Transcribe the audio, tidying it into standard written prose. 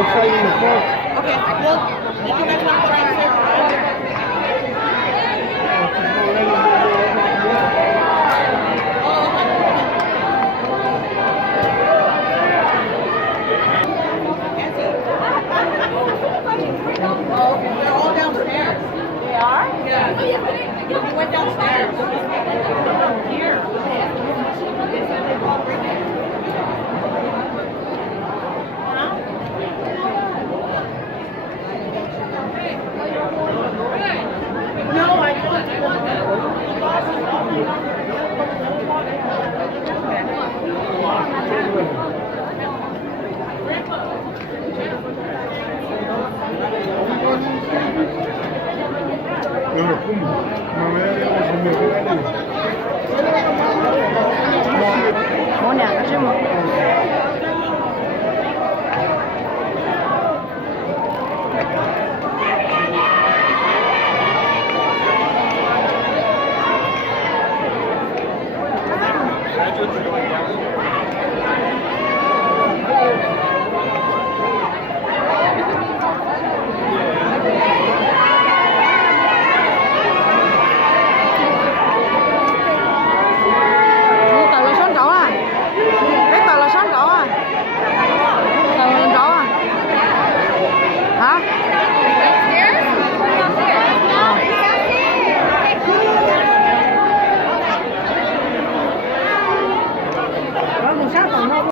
Outside in the park. Okay, well, you guys want to go downstairs? Oh, okay. They're all downstairs. They are? Yeah. We went downstairs. Here. No, I Bueno, ¿cómo? 뭐냐, 가지 뭐.